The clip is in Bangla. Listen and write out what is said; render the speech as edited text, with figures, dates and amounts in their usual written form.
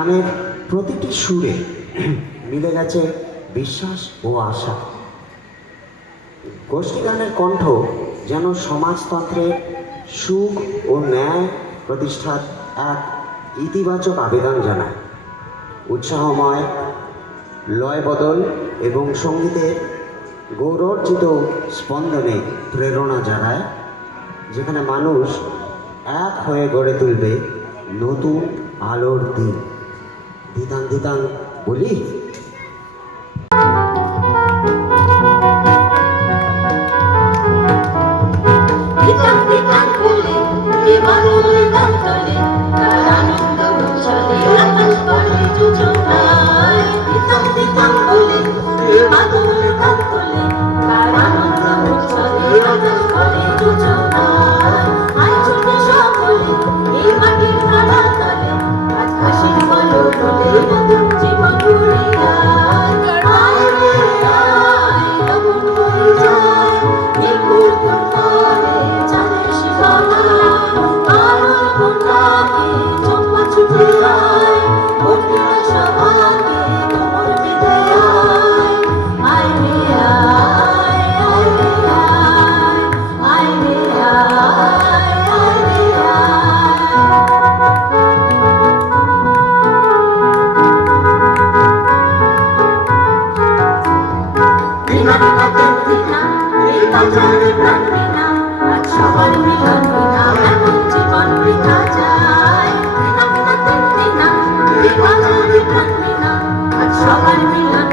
গানের প্রতিটি সুরে মিলে গেছে বিশ্বাস ও আশা। গোষ্ঠী গানের কণ্ঠ যেন সমাজতন্ত্রের সুখ ও ন্যায় প্রতিষ্ঠার এক ইতিবাচক আবেদন জানায়। উৎসাহময় লয়বদল এবং সঙ্গীতের গৌরবর্জিত স্পন্দনে প্রেরণা জাগায়, যেখানে মানুষ এক হয়ে গড়ে তুলবে নতুন আলোর দিন। দিতাং দিতাং বলি। দিতাং দিতাং বলি, এবারে গান তোলে, তার আনন্দ উচ্ছলে আকাশ ভরে যোজনায়। দিতাং দিতাং বলি, এবারে গান তোলে, তার আনন্দ উচ্ছলে আকাশ ভরে যোজনায়। আয় ছোট সকলে, এই মাটির নাড়া তলে, আজ হাসির বলো তোলে, নতুন জীবন ঘুরে আয়। আয় রে আয়, নতুন হয়ে যায়, নিপুণ করে চাঁদের শিখরা, আলোর বন্যাকে চম্পা ছুটে আয়, বন্যা সবাইকে কোমর বেঁধে আয়। আয় রে আয়, আয় রে আয়, আয় রে আয়, আয় রে আয়। দিনা দিনা দিনা, এই বাজারে প্রাণ বিনা, আজ সবার মিলন বিনা, এমন জীবন বৃথা যায়। দিনা দিনা দিনা, এই বাজারে প্রাণ বিনা, আজ সবার মিলন